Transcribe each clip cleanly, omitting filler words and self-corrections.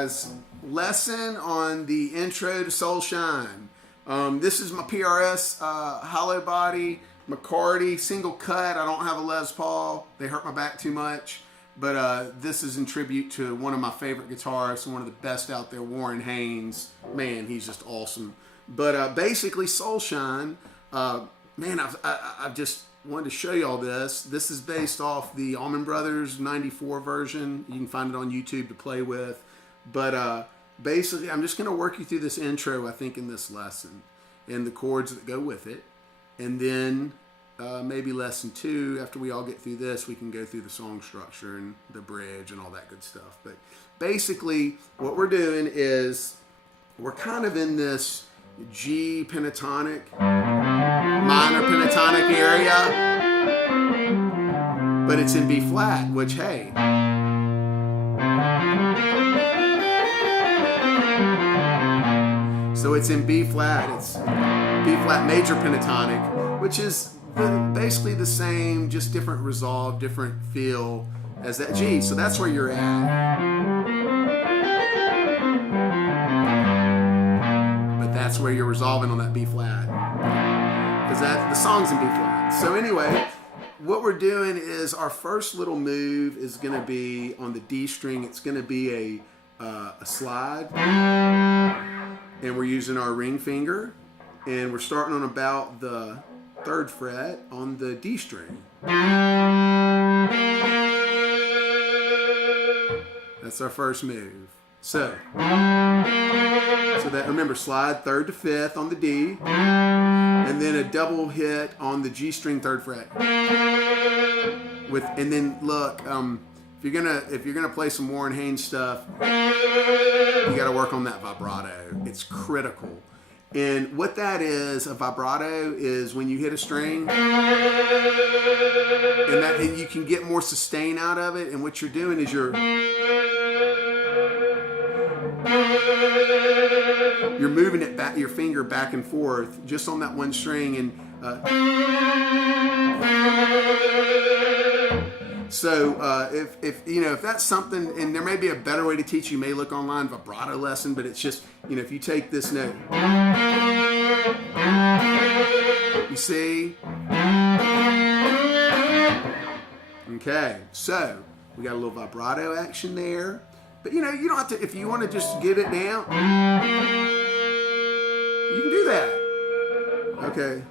guys, lesson on the intro to Soulshine. This is my PRS hollow body McCarty single cut. I don't have a Les Paul. They hurt my back too much. But this is in tribute to one of my favorite guitarists, one of the best out there, Warren Haynes. Man, he's just awesome. But basically, Soulshine, man, I've just wanted to show you all this. This is based off the Allman Brothers '94 version. You can find it on YouTube to play with. But basically, I'm just going to work you through this intro, I think, in this lesson, and the chords that go with it. And then maybe lesson 2, after we all get through this, we can go through the song structure and the bridge and all that good stuff. But basically, what we're doing is we're kind of in this G pentatonic, minor pentatonic area, but it's in B flat, which, hey, so it's in B flat. It's B flat major pentatonic, which is basically the same, just different resolve, different feel as that G. So that's where you're at. But that's where you're resolving on that B flat, because the song's in B flat. So anyway, what we're doing is our first little move is going to be on the D string. It's going to be a slide, and we're using our ring finger, and we're starting on about the 3rd fret on the D string. That's our first move. So that, remember, slide 3rd to 5th on the D, and then a double hit on the G string 3rd fret. And then look, if you're gonna play some Warren Haynes stuff, you got to work on that vibrato. It's critical. And what that is, a vibrato is when you hit a string, and you can get more sustain out of it. And what you're doing is you're moving it back, your finger back and forth, just on that one string. And so if that's something, and there may be a better way to teach you, may look online, vibrato lesson, but it's just, if you take this note, you see? Okay, so we got a little vibrato action there, but you don't have to, if you want to just get it down, you can do that. Okay.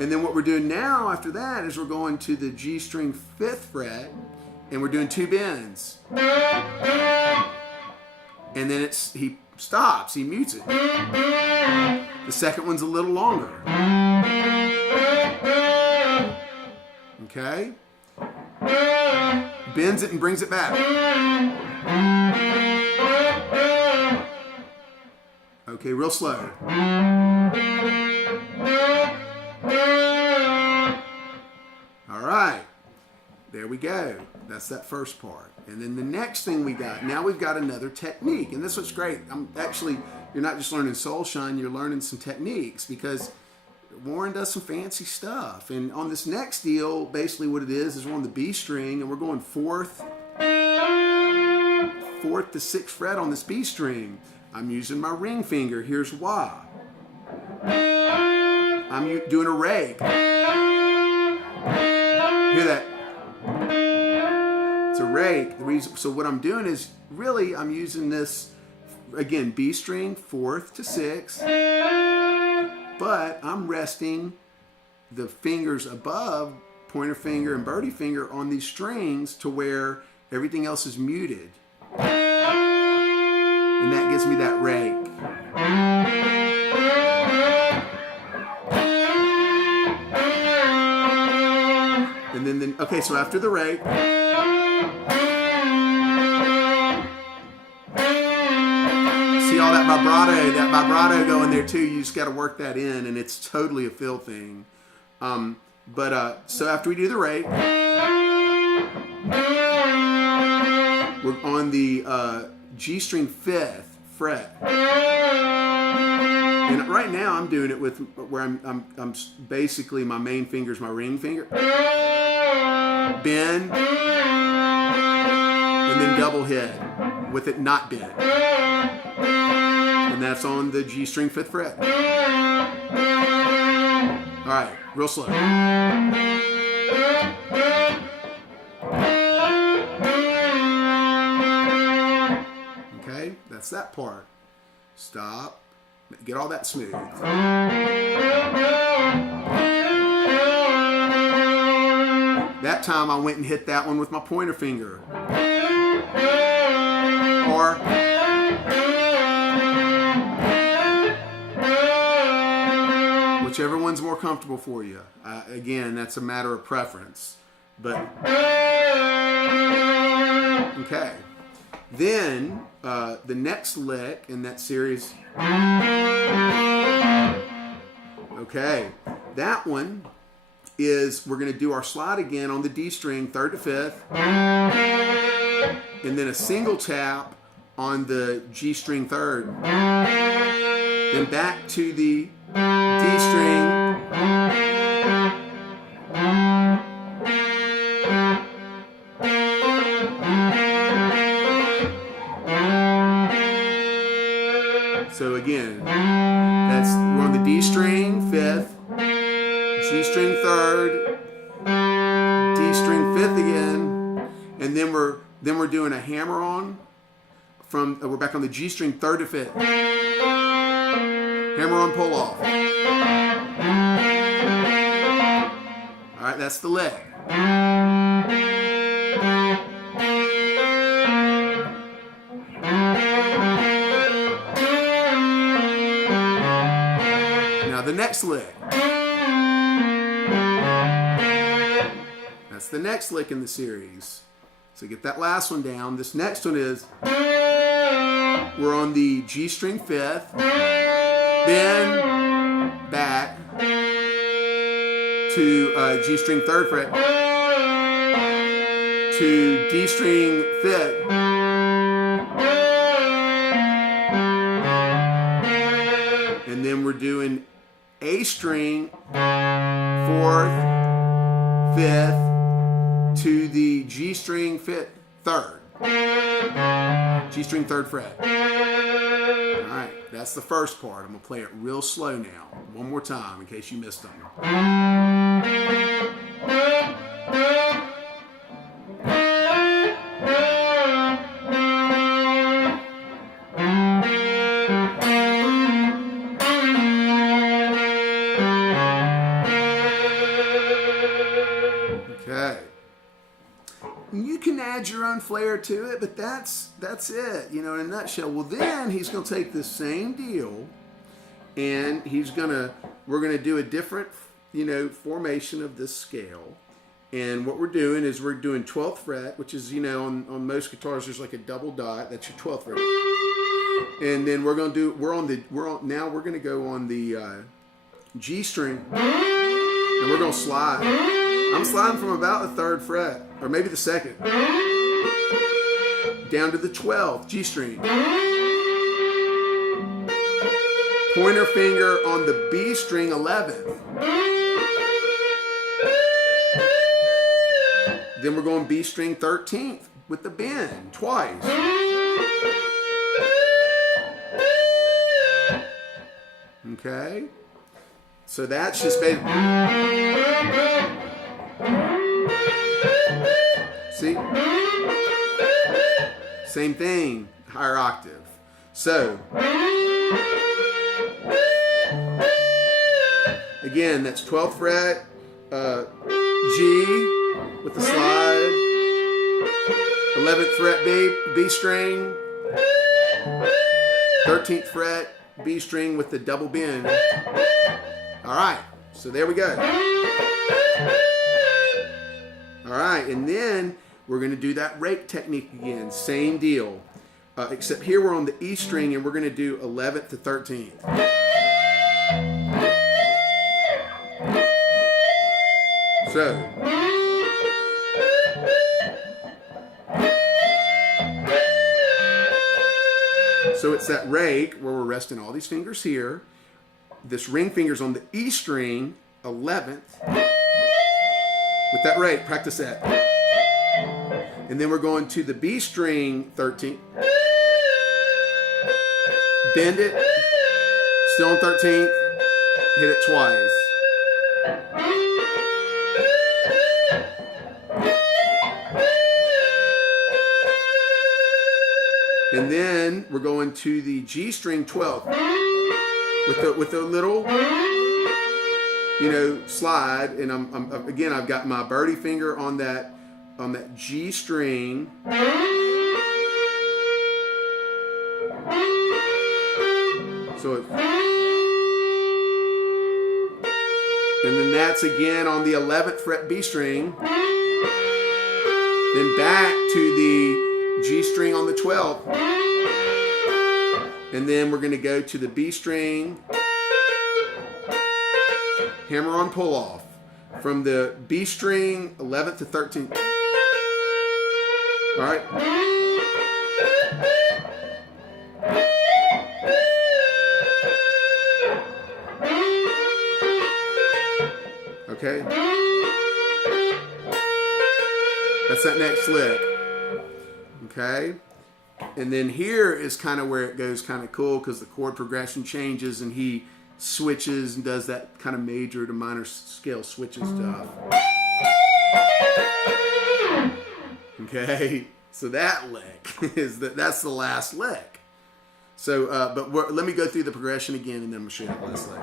And then what we're doing now after that is we're going to the G string 5th fret, and we're doing 2 bends. And then he stops, he mutes it. The second one's a little longer. Okay? Bends it and brings it back. Okay, real slow. All right, there we go. That's that first part. And then the next thing we've got another technique. And this was great. You're not just learning Soulshine, you're learning some techniques, because Warren does some fancy stuff. And on this next deal, basically what it is we're on the B string, and we're going 4th to 6th fret on this B string. I'm using my ring finger. Here's why. I'm doing a rake. Hear that? It's a rake. So what I'm doing is, really, I'm using this, again, B string, 4th to 6th, but I'm resting the fingers above, pointer finger and birdie finger, on these strings to where everything else is muted. And that gives me that rake. And then, okay, so after the rake, see all that vibrato going there too. You just got to work that in, and it's totally a feel thing. So after we do the rake, we're on the G string 5th fret. And right now I'm doing it with where I'm basically, my main finger is my ring finger. Bend, and then double hit with it not bent. And that's on the G string 5th fret. All right, real slow. Okay, that's that part. Stop. Get all that smooth. That time I went and hit that one with my pointer finger. Or whichever one's more comfortable for you. Again, that's a matter of preference. But okay. Then the next lick in that series. Okay, that one is we're going to do our slide again on the D string, 3rd to 5th, and then a single tap on the G string 3rd, then back to the D string, so again, we're on the D string 5th, G string 3rd, D string 5th again, and then we're doing a hammer on from we're back on the G string 3rd to 5th. Hammer on, pull off. All right, that's the lick. Now the next lick. That's the next lick in the series. So get that last one down. This next one is we're on the G string 5th, then back to G string 3rd fret to D string 5th, and then we're doing A string 4th, 5th to the G string 5th, 3rd. G string 3rd fret. All right, that's the first part. I'm going to play it real slow now. One more time in case you missed them. Okay. You can add your own flair to it, but that's it, in a nutshell. Well, then he's going to take this same deal, and we're going to do a different, formation of this scale. And what we're doing is we're doing 12th fret, which is, on most guitars there's like a double dot. That's your 12th fret. And then we're going to go on the G string, and we're going to slide. I'm sliding from about the 3rd fret, or maybe the 2nd, down to the 12th, G string. Pointer finger on the B string, 11th. Then we're going B string 13th with the bend, twice. Okay? So that's just basically... See? Same thing, higher octave. So, again, that's 12th fret, G with the slide, 11th fret B string, 13th fret B string with the double bend. All right, so there we go. All right, and then we're going to do that rake technique again. Same deal, except here we're on the E string, and we're going to do 11th to 13th. So it's that rake where we're resting all these fingers here. This ring finger's on the E string, 11th. With that rake, practice that. And then we're going to the B string 13th. Bend it. Still on 13th. Hit it twice. And then we're going to the G string 12th with the little, slide. And I'm I've got my birdie finger on that G string. So and then that's again on the 11th fret B string. Then back to the G string on the 12th. And then we're going to go to the B string, hammer on pull off from the B string 11th to 13th. All right. Okay. That's that next lick. Okay. And then here is kind of where it goes kind of cool because the chord progression changes and he switches and does that kind of major to minor scale switching stuff. Okay. So that lick that's the last lick. So, but let me go through the progression again and then I'm going to show you that last lick.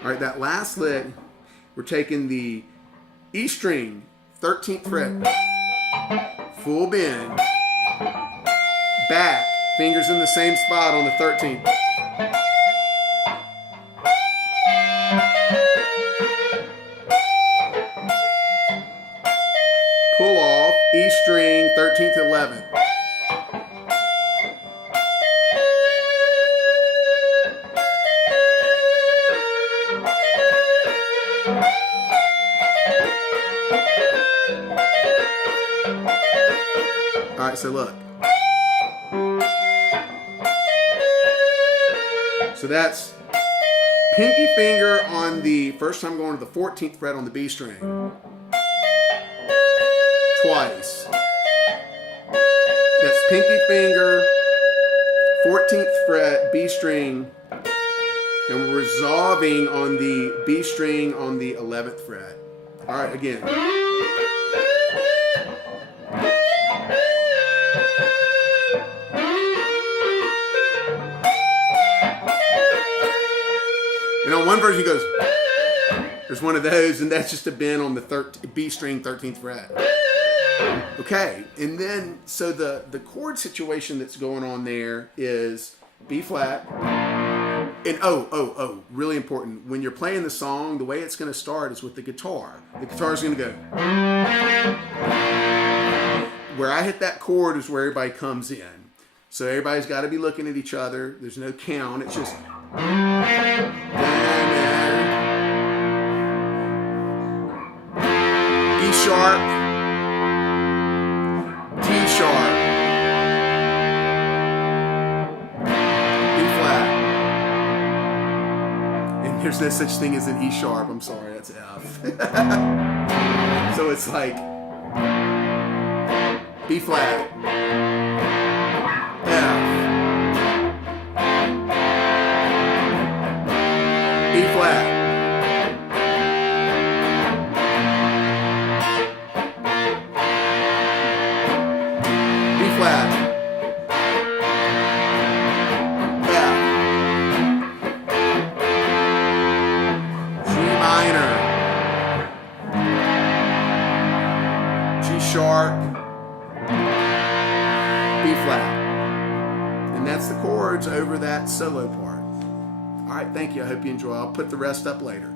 All right, that last lick, we're taking the E string, 13th fret, full bend, back, fingers in the same spot on the 13th. Pull off, E string, 13th, 11th. All right, so look. So that's pinky finger on the first time going to the 14th fret on the B string. Twice. That's pinky finger, 14th fret, B string, and we're resolving on the B string on the 11th fret. All right, again. And on one version he goes, there's one of those, and that's just a bend on the B string 13th fret. Okay, and then, so the chord situation that's going on there is B flat, and really important, when you're playing the song, the way it's going to start is with the guitar. The guitar is going to go. Where I hit that chord is where everybody comes in. So everybody's got to be looking at each other. There's no count, it's just... E sharp, T sharp, B flat, and there's no such thing as an E sharp. I'm sorry, that's F. So it's like B flat, F, B flat, B flat, F, G minor, G sharp, B flat. And that's the chords over that solo part. All right, thank you. I hope you enjoy. I'll put the rest up later.